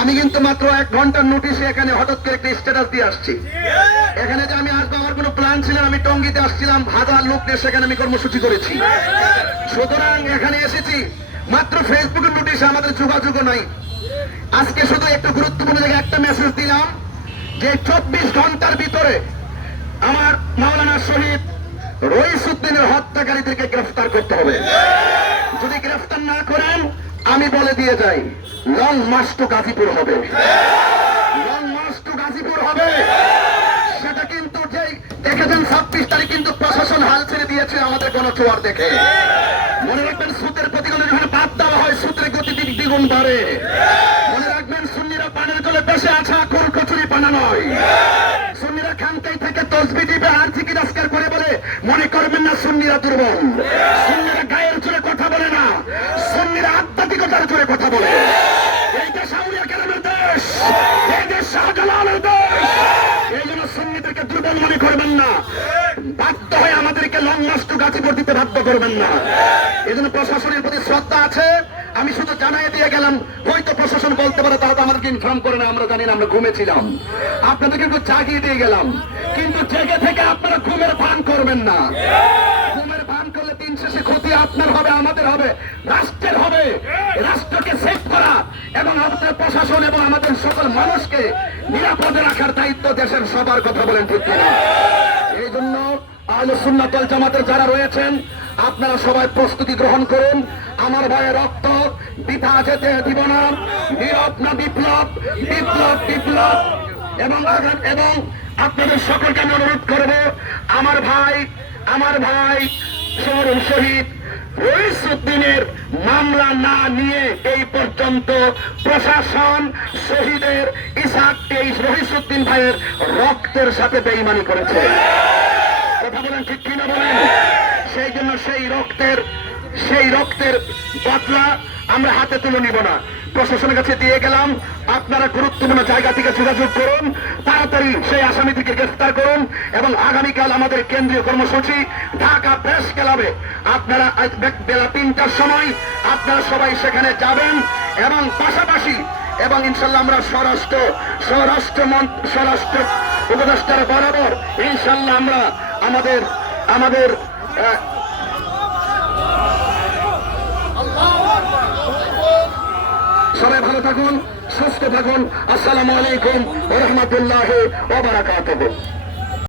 আমি কিন্তু মাত্র এক ঘণ্টার নোটিশে এখানে হঠাৎ করে একটা স্ট্যাটাস দিয়ে আসছি। এখানে যে আমি আসব, আমার কোনো প্ল্যান ছিল আমি টঙ্গিতে আসছিলাম হাজার লোক নিয়ে সেখানে আমি কর্মসূচি করেছি। সুতরাং এখানে এসেছি, মাত্র ফেসবুকের নোটিশে আমাদের যোগাযোগ নাই। আজকে শুধু একটু গুরুত্বপূর্ণ জায়গায় একটা মেসেজ দিলাম যে চব্বিশ ঘণ্টার ভিতরে আমার মাওলানা শহীদ রইসুদ্দিনের হত্যাকারীদেরকে গ্রেফতার করতে হবে। যদি আমি বলে দিয়ে যাই লং মার্চ টু গাজীপুর হবে। লং মার্চ টু গাজীপুর হবে। সেটা কিন্তু যেই দেখেছেন ছাব্বিশ তারিখ কিন্তু প্রশাসন হাল ছেড়ে দিয়েছে আমাদের গণচোয়ার দেখে। মনে রাখবেন সুতের প্রতিগণে যখন বাদ দেওয়া হয় সুতের গতি দ্বিগুণ বাড়ে। মনে রাখবেন সুন্নিরা পানের জলে বেসে আছে কুল কচুরি পানা নয়। সুন্নিরা খানকাই থেকে তসবি দিবে, আর জিকির আজকার করে বলে, মনে করবেন না সুন্নিরা দুর্বল। সুন্নিরা আধ্যাত্মিকতার জোরে কথা বলে। এই দেশ কেরামের দেশ, এই জন্য দুর্বল মনে করবেন না। বাধ্য হয়ে আমাদেরকে লং মাস টু গাছিপুর দিতে বাধ্য করবেন না। এই প্রশাসনের প্রতি শ্রদ্ধা আছে। আমি শুধু জানাই দিয়ে গেলাম, হয়তো প্রশাসন বলতে পারে তারা তো আমাদেরকে ইনফর্ম করে না, আমরা জানি না, আমরা ঘুমেছিলাম। আপনাদেরকে একটু জাগিয়ে দিয়ে গেলাম। কিন্তু জেগে থেকে আপনারা ঘুমের ভান করবেন না। করলে ক্ষতি আপনার হবে, আমাদের হবে, রাষ্ট্রের হবে। রাষ্ট্রকে সেভ করা এবং আমাদের প্রশাসন এবং আমাদের সকল মানুষকে নিরাপদে রাখার দায়িত্ব দেশের সবার কথা বলেন ঠিক এই জন্য আহলে সুন্নাতল জামাতের যারা রয়েছেন, আপনারা সবাই প্রস্তুতি গ্রহণ করুন। আমার ভয়ে রক্ত বৃথা যেতে দিব না। নীরব না বিপ্লব বিপ্লব বিপ্লব। এবং এবং আপনাদের সকলকে আমি অনুরোধ করব, আমার ভাই আমার ভাই সরুন শহীদ রইসুদ্দিনের মামলা না নিয়ে এই পর্যন্ত প্রশাসন শহীদের ইসাক এই রহিসুদ্দিন ভাইয়ের রক্তের সাথে বেইমানি করেছে। কথা বলেন ঠিক কিনা বলেন? সেই জন্য সেই রক্তের সেই রক্তের বদলা আমরা হাতে তুলে নিব না। প্রশাসনের কাছে দিয়ে গেলাম। আপনারা গুরুত্বপূর্ণ জায়গা থেকে যোগাযোগ করুন। তাড়াতাড়ি সেই আসামিদেরকে গ্রেফতার করুন এবং আগামীকাল আমাদের কেন্দ্রীয় কর্মসূচি ঢাকা প্রেস ক্লাবে। আপনারা বেলা তিনটার সময় আপনারা সবাই সেখানে যাবেন এবং পাশাপাশি এবং ইনশাল্লাহ আমরা স্বরাষ্ট্র স্বরাষ্ট্র স্বরাষ্ট্র উপদেষ্টার বরাবর ইনশাল্লাহ আমরা আমাদের আমাদের আহ, সবাই ভালো থাকুন সুস্থ থাকুন। আসসালামু আলাইকুম ওরহমতুল্লাহ ওবরাকাতুহ